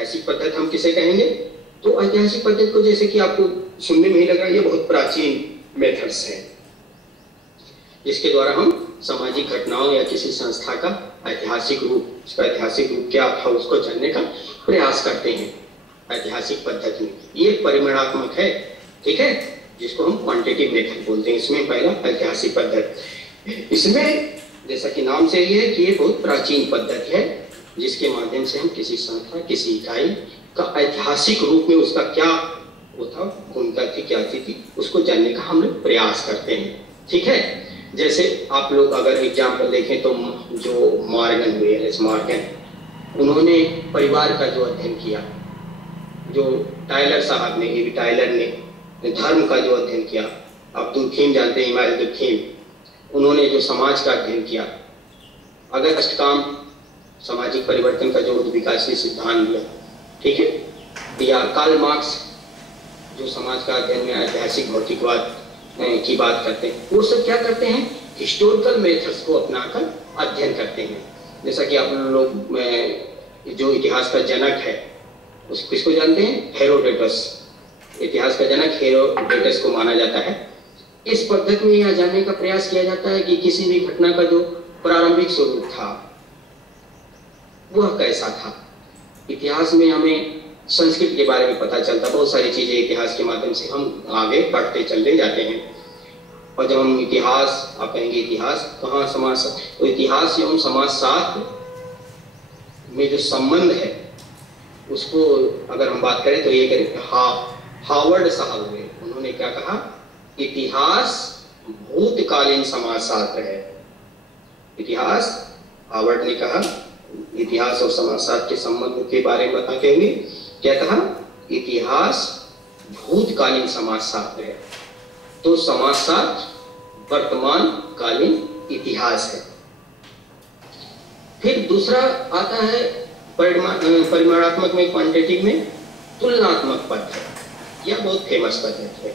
ऐतिहासिक पद्धति हम किसे कहेंगे? तो ऐतिहासिक पद्धति को जैसे कि आपको सुनने में ही लग रहा है, ये बहुत प्राचीन मेथड्स हैं जिसके द्वारा हम सामाजिक घटनाओं या किसी संस्था का ऐतिहासिक रूप, उसका ऐतिहासिक रूप क्या था उसको जानने का प्रयास करते हैं ऐतिहासिक पद्धति में। ये परिमाणात्मक है, ठीक है, जिसको हम क्वांटिटेटिव मेथड बोलते हैं। इसमें पहला ऐतिहासिक पद्धति, इसमें जैसा कि नाम से ही है कि ये बहुत प्राचीन पद्धति है जिसके माध्यम से हम किसी संस्था, किसी इकाई का ऐतिहासिक रूप में उसका क्या वो था, भूमिका थी, क्या थी, उसको जानने का हम लोग प्रयास करते हैं, ठीक है। जैसे आप लोग अगर एग्जाम्पल देखें तो जो मॉर्गन हुए, एस मॉर्गन, उन्होंने परिवार का जो अध्ययन किया, जो टायलर साहब ने, ए बी टायलर ने धर्म का जो अध्ययन किया, आप दुर्खीम जानते हैं, इमाम दुर्खीम, उन्होंने जो समाज का अध्ययन किया, अगस्त काम सामाजिक परिवर्तन का जो विकासशील सिद्धांत दिया, ठीक है, या कार्ल मार्क्स जो समाज का अध्ययन में ऐतिहासिक भौतिकवाद की बात करते हैं, वो सब क्या करते हैं? हिस्टोरिकल मेथड्स को अपनाकर अध्ययन करते हैं। जैसा कि आप लोग जो इतिहास का जनक है उस किसको जानते हैं? हेरोडोटस। इतिहास का जनक हेरोडोटस को माना जाता है। इस पद्धति में यह जानने का प्रयास किया जाता है कि किसी भी घटना का जो प्रारंभिक स्वरूप था वह कैसा था। इतिहास में हमें संस्कृति के बारे में पता चलता, बहुत सारी चीजें इतिहास के माध्यम से हम आगे बढ़ते चलते जाते हैं। और जब हम इतिहास, आप कहेंगे इतिहास कहाँ, समाज, तो इतिहास एवं समाजशास्त्र में जो संबंध है उसको अगर हम बात करें तो ये करें, हावर्ड साहब हुए, उन्होंने क्या कहा? इतिहास भूतकालीन समाजशास्त्र है। इतिहास, हावर्ड ने कहा, इतिहास और समाजशास्त्र के संबंध के बारे में बताते हुए क्या कहा? इतिहास भूतकालीन समाजशास्त्र है। तो समाजशास्त्र वर्तमान कालीन इतिहास है। फिर दूसरा आता है परिमाणात्मक में, क्वांटिटेटिव में, तुलनात्मक पद्धति। यह बहुत फेमस पद्धति है,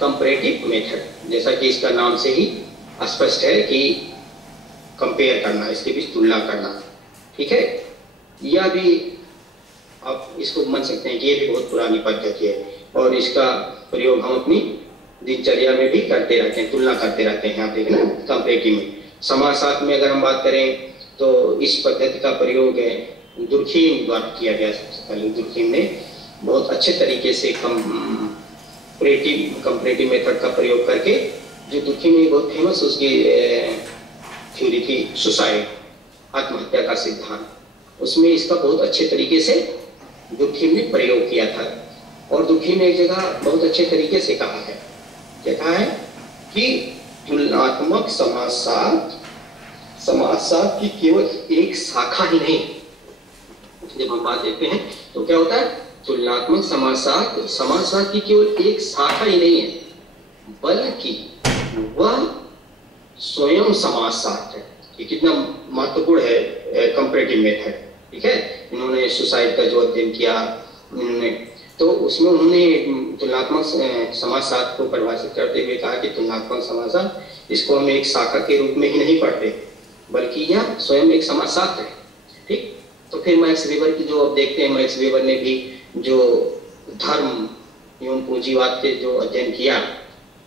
कंपैरेटिव मेथड। जैसा कि इसका नाम से ही स्पष्ट है कि कंपेयर करना, इसके बीच तुलना करना, ठीक है। यह भी आप इसको मान सकते हैं कि ये भी बहुत पुरानी पद्धति है और इसका प्रयोग हम अपनी दिनचर्या में भी करते रहते हैं, तुलना करते रहते हैं। आप देखना कंपैरेटिव में। समाजशास्त्र में अगर हम बात करें तो इस पद्धति का प्रयोग दुर्खीम द्वारा किया गया। सबसे पहले दुर्खीम ने बहुत अच्छे तरीके से कंपैरेटिव मेथड का प्रयोग करके, जो दुर्खीम में बहुत फेमस उसकी थ्योरी थी सुसाइड, आत्महत्या का सिद्धांत, उसमें इसका बहुत अच्छे तरीके से दुर्खीम ने प्रयोग किया था। और दुर्खीम ने एक जगह बहुत अच्छे तरीके से कहा है, क्या कहा है कि तुलनात्मक समाजशास्त्र की केवल एक शाखा ही नहीं। जब हम बात देखते हैं तो क्या होता है? तुलनात्मक समाजशास्त्र की केवल एक शाखा ही नहीं है, बल्कि वह स्वयं समाजशास्त्र है। ये कितना महत्वपूर्ण है कंपैरेटिव मेथड, ठीक है। इन्होंने सुसाइड का जो अध्ययन किया तो उसमें उन्होंने तुलनात्मक समाजशास्त्र को परिभाषित करते हुए कहा कि तुलनात्मक समाजशास्त्र, इसको हम एक शाखा के रूप में ही नहीं पढ़ते, बल्कि यह स्वयं एक समाजशास्त्र है, ठीक। तो फिर मैक्स वेबर की जो अब देखते हैं, मैक्स वेबर ने भी जो धर्म एवं पूंजीवाद के जो अध्ययन किया,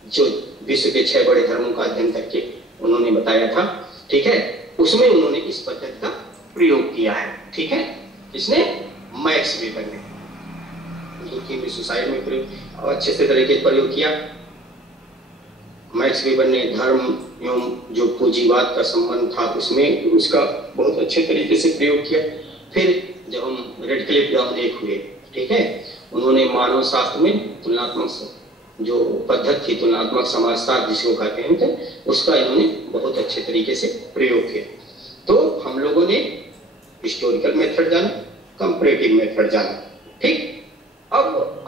जो विश्व के 6 बड़े धर्मों का अध्ययन करके उन्होंने बताया था, ठीक है, उसमें उन्होंने इस पद्धति का प्रयोग किया है, ठीक है। इसने मैक्स वेबर ने दुर्खीम सुसाइड में प्रयोग अच्छे से तरीके से प्रयोग किया। मैक्स वेबर ने धर्म एवं जो पूंजीवाद का संबंध था उसमें उसका बहुत अच्छे तरीके से प्रयोग किया। फिर जब हम रेडक्लिफ डाउनलेक हुए, ठीक है, उन्होंने मानव शास्त्र में तुलनात्मक जो पद्धति थी, तुलनात्मक समाजशास्त्र जिसको कहते हैं, उसका इन्होंने बहुत अच्छे तरीके से प्रयोग किया। तो हम लोगों ने हिस्टोरिकल मेथड जाना, कंपैरेटिव मेथड जाना, ठीक। अब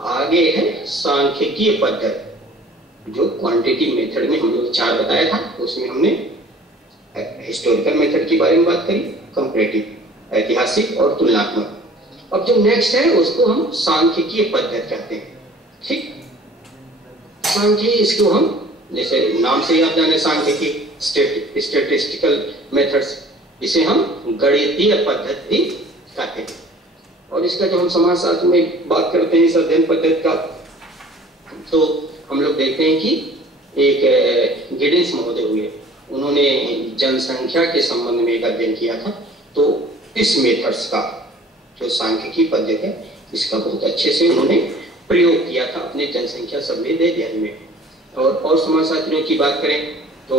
आगे है सांख्यिकीय पद्धति, जो क्वांटिटेटिव मेथड में हम लोग 4 बताया था, उसमें हमने हिस्टोरिकल मेथड के बारे में बात करी, कंपैरेटिव, ऐतिहासिक और तुलनात्मक। अब जो नेक्स्ट है उसको हम सांख्यिकीय पद्धति कहते हैं, ठीक। सांख्यिकी, इसको हम जैसे नाम से ही आप जाने सांख्यिकी, स्टैटिस्टिकल मेथड्स, इसे हम गणितीय पद्धति कहते हैं। और इसका जो हम समाजशास्त्र में बात करते हैं इस अध्ययन पद्धति का, तो हम लोग देखते हैं कि एक गिडिंस महोदय हुए, उन्होंने जनसंख्या के संबंध में एक अध्ययन किया था। तो इस मेथड्स का जो सांख्यिकी पद्धति है इसका बहुत अच्छे से उन्होंने प्रयोग किया था अपने जनसंख्या संबंधी अध्ययन में। और समाजशास्त्रियों की बात करें तो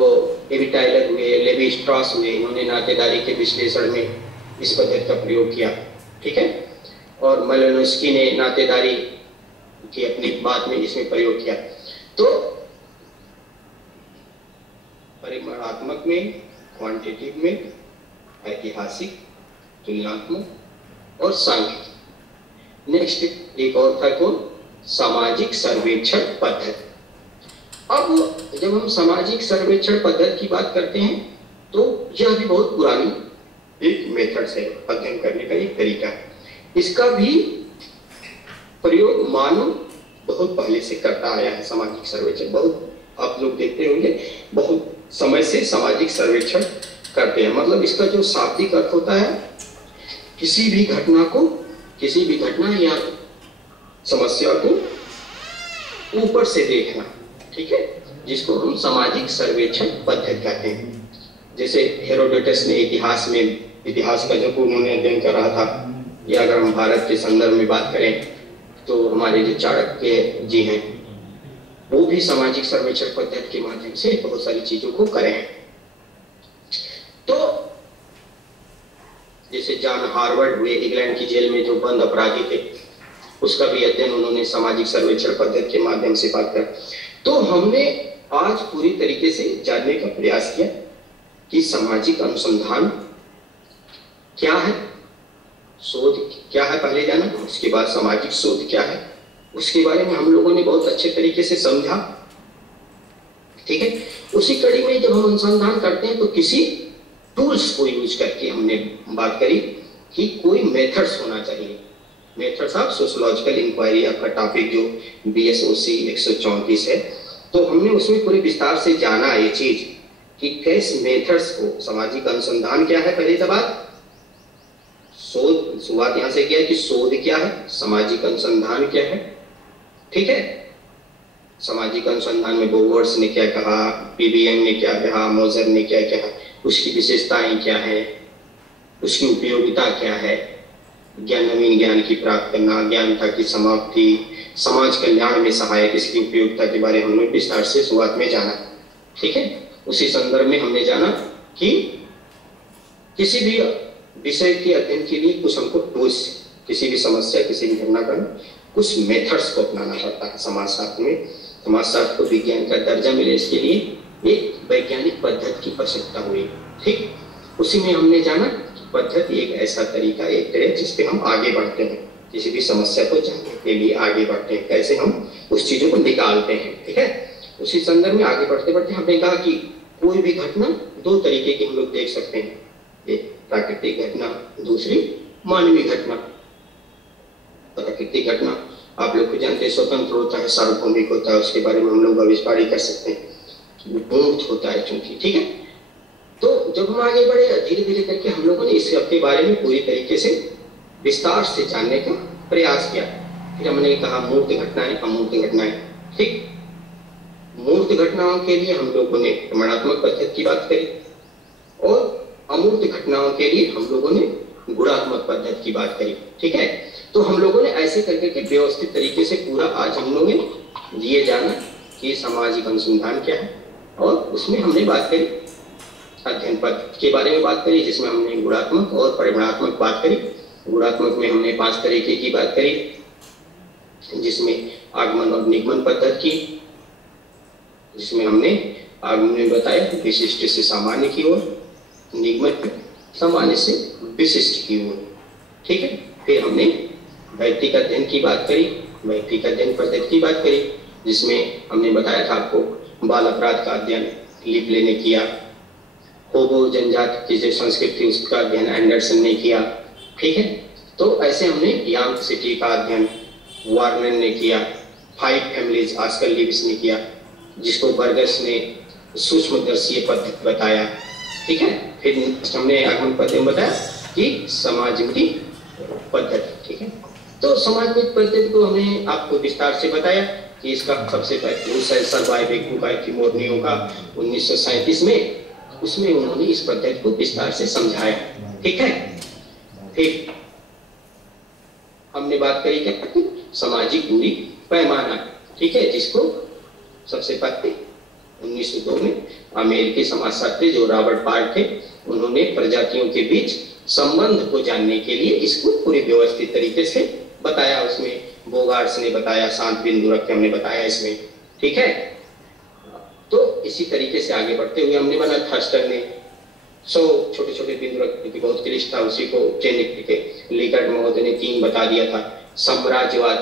एबी टाइलर हुए, लेवी स्ट्रॉस हुए, इन्होंने नातेदारी के विश्लेषण में इस पद्धति का प्रयोग किया, ठीक है। और मालिनोव्स्की ने नातेदारी की अपनी बात में इसमें प्रयोग किया। तो परिमाणात्मक में, क्वांटिटेटिव में, ऐतिहासिक, तुलनात्मक और सांख्यिकी। नेक्स्ट एक और था कौन, सामाजिक सर्वेक्षण पद्धति। अब जब हम सामाजिक सर्वेक्षण पद्धति की बात करते हैं तो यह भी बहुत पुरानी एक मेथड है, अध्ययन करने का एक तरीका है। इसका भी प्रयोग मानव बहुत पहले से करता आया है। सामाजिक सर्वेक्षण बहुत आप लोग देखते होंगे, बहुत समय से सामाजिक सर्वेक्षण करते हैं। मतलब इसका जो शाब्दिक अर्थ होता है, किसी भी घटना या समस्या को ऊपर से देखना, ठीक है, जिसको हम सामाजिक सर्वेक्षण पद्धति कहते हैं। जैसे हेरोडोटस ने इतिहास का जब उन्होंने अध्ययन कर रहा था, या अगर हम भारत के संदर्भ में बात करें तो हमारे जो चाणक्य जी हैं वो भी सामाजिक सर्वेक्षण पद्धति के माध्यम से बहुत सारी चीजों को करे हैं। तो जैसे जॉन हार्वर्ड हुए, इंग्लैंड की जेल में जो बंद अपराधी थे, उसका भी अध्ययन उन्होंने सामाजिक सर्वेक्षण पद्धति के माध्यम से बात किया। तो हमने आज पूरी तरीके से जानने का प्रयास किया कि सामाजिक अनुसंधान क्या है, शोध क्या है पहले जाना, उसके बाद सामाजिक शोध क्या है उसके बारे में हम लोगों ने बहुत अच्छे तरीके से समझा, ठीक है। उसी कड़ी में जब हम अनुसंधान करते हैं तो किसी टूल्स को यूज करके हमने बात करी कि कोई मेथड्स होना चाहिए। मेथड्स ऑफ सोशियोलॉजिकल इंक्वायरी आपका टॉपिक जो BSOC 134 है, तो हमने उसमें पूरे विस्तार से जाना ये चीज कि कैसे मेथड्स को, सामाजिक अनुसंधान क्या है पहली बात, शोध, शुरुआत यहां से किया है कि शोध क्या है, सामाजिक अनुसंधान क्या है, ठीक है। सामाजिक अनुसंधान में बोवर्स ने क्या कहा, PBM ने क्या कहा, मोजर ने क्या कहा, उसकी विशेषताएं क्या है, उसकी उपयोगिता क्या है, ज्ञान, नवीन ज्ञान की प्राप्त करना, ज्ञानता की समाप्ति, समाज कल्याण में सहायक, इसकी उपयोगिता के बारे में हमने विस्तार से शुरुआत में जाना, ठीक है। उसी संदर्भ में हमने जाना कि किसी भी विषय के अध्ययन के लिए कुछ हमको टूल्स, किसी भी समस्या, किसी भी घटना का कुछ मेथड्स को अपनाना पड़ता है समाजशास्त्र में। समाजशास्त्र को विज्ञान का दर्जा मिले इसके लिए एक वैज्ञानिक पद्धति की आवश्यकता हुई, ठीक। उसी में हमने जाना कि पद्धति एक ऐसा तरीका, एक तरह जिसपे हम आगे बढ़ते हैं, किसी भी समस्या को जानने के लिए आगे बढ़ते हैं, कैसे हम उस चीजों को निकालते हैं, ठीक है। उसी संदर्भ में आगे बढ़ते बढ़ते हमने कहा कि कोई भी घटना दो तरीके की हम लोग देख सकते हैं, एक प्राकृतिक घटना, दूसरी मानवीय घटना। प्राकृतिक घटना आप लोग को जानते हैं स्वतंत्र होता है, सार्वभौमिक होता है, उसके बारे में हम लोग भविष्यवाणी कर सकते हैं, मूर्त होता है चूंकि, ठीक है। तो जब हम आगे बढ़े धीरे धीरे करके हम लोगों ने इसके बारे में पूरी तरीके से विस्तार से जानने का प्रयास किया। फिर हमने कहा मूर्त घटनाएं, अमूर्त घटनाएं, ठीक। मूर्त घटनाओं के लिए हम लोगों ने प्रमाणात्मक पद्धति की बात करी और अमूर्त घटनाओं के लिए हम लोगों ने गुणात्मक पद्धति की बात करी, ठीक है। तो हम लोगों ने ऐसे करके व्यवस्थित तरीके से पूरा आज हम लोगों ने ये जाना कि सामाजिक अनुसंधान क्या है, और उसमें हमने बात करी अध्ययन पद्धति के बारे में बात करी, जिसमें हमने गुणात्मक और परिमाणात्मक बात करी। गुणात्मक में हमने 5 तरीके की बात करी, जिसमें आगमन और निगमन पद्धति की, जिसमें हमने आगमन में बताया विशिष्ट से सामान्य की ओर, निगमन सामान्य से विशिष्ट की ओर, ठीक है। फिर हमने व्यक्तिगत अध्ययन की बात करी, व्यक्तिगत अध्ययन पद्धति की बात करी, जिसमें हमने बताया था आपको बाल अपराध का अध्ययन लिपले ने किया, होबो जनजाति की जो संस्कृति उसका अध्ययन एंडरसन ने किया, ठीक है। तो ऐसे हमने यांग सिटी का अध्ययन वार्नर ने किया, 5 फैमिलीज आजकल लिविस ने किया, जिसको बर्गस ने सूक्ष्मदर्शीय पद्धति बताया, ठीक है। फिर हमने आगमन पद्धति में बताया कि समाजवादी पद्धति ठीक है। तो समाजविद पद्धति को हमने आपको विस्तार से बताया कि इसका सबसे पहले सर्वाइव बुक आई थी मोरनियो का 1937 में, उसमें उन्होंने इस पद्धति को विस्तार से समझाया, ठीक है। फिर हमने बात करी क्या, सामाजिक दूरी पैमाना, ठीक है, जिसको सबसे पहले 1902 में अमेरिकी समाजशास्त्री जो रॉबर्ट पार्ट थे, उन्होंने प्रजातियों के बीच संबंध को जानने के लिए इसको पूरे व्यवस्थित तरीके से बताया। उसमें बोगार्ड्स ने बताया, शांत बिंदु रख के हमने बताया इसमें, ठीक है। तो इसी तरीके से आगे बढ़ते हुए हमने बना, थर्स्टन ने 100 छोटे छोटे बिंदु रखने की बहुत क्लिष्ट था, उसी को चेनिक के लिगर्ड महोदय ने 3 बता दिया था, साम्राज्यवाद,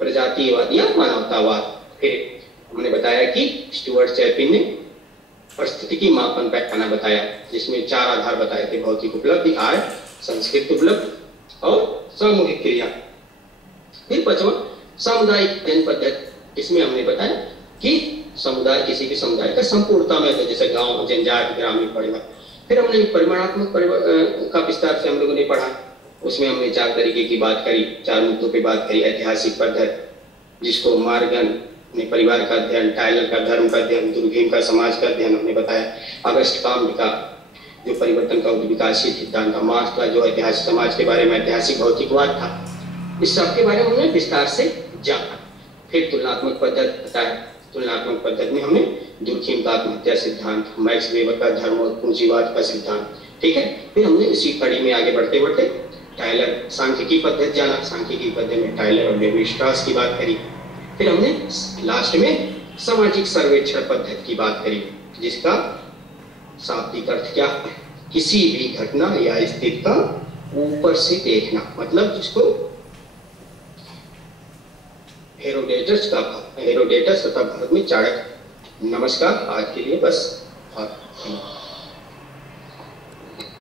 प्रजातिवाद या मानवतावाद। फिर हमने बताया कि स्टुअर्ट चैपिन ने परिस्थितिकी मापन पैमाना बताया, जिसमें 4 आधार बताए थे, भौतिक उपलब्धि, आय, संस्कृत उपलब्धि और सामूहिक क्रिया। फिर 5वां सामुदायिक अध्ययन पद्धति, इसमें हमने बताया कि समुदाय किसी भी समुदाय का संपूर्णता में है, जैसे गांव, जनजाति, ग्रामीण परिवार। फिर हमने परिमाणात्मक का विस्तार से हम लोगों ने पढ़ा, उसमें हमने 4 तरीके की बात करी, 4 मुद्दों पे बात करी। ऐतिहासिक पद्धति, जिसको मार्गन ने परिवार का अध्ययन, टाइलर का धर्म का अध्ययन, दुर्गेम का समाज का अध्ययन हमने बताया, अगस्ट काम्ट का जो परिवर्तन का विकासीय सिद्धांत था, मार्क्स का जो ऐतिहासिक समाज के बारे में ऐतिहासिक भौतिकवाद था, इस सब के बारे में हमने विस्तार से जाना। फिर तुलनात्मक पद्धति बताया, तुलनात्मक पद्धति में हमने दुर्गेम का आत्महत्या सिद्धांत, मैक्स वेबर का धर्म और पूंजीवाद का सिद्धांत, ठीक है। फिर हमने इसी कड़ी में आगे बढ़ते बढ़ते टाइलर सांख्यिकी पद्धति जाना, सांख्यिकी पद्धति में टाइलर और लेवी स्ट्रॉस की बात करी। फिर हमने लास्ट में सामाजिक सर्वेक्षण पद्धति की बात करी, जिसका शाब्दिक अर्थ क्या है, किसी भी घटना या स्थिति का ऊपर से देखना, मतलब जिसको हेरोडेटस तथा भारत में चाणक्य। नमस्कार, आज के लिए बस।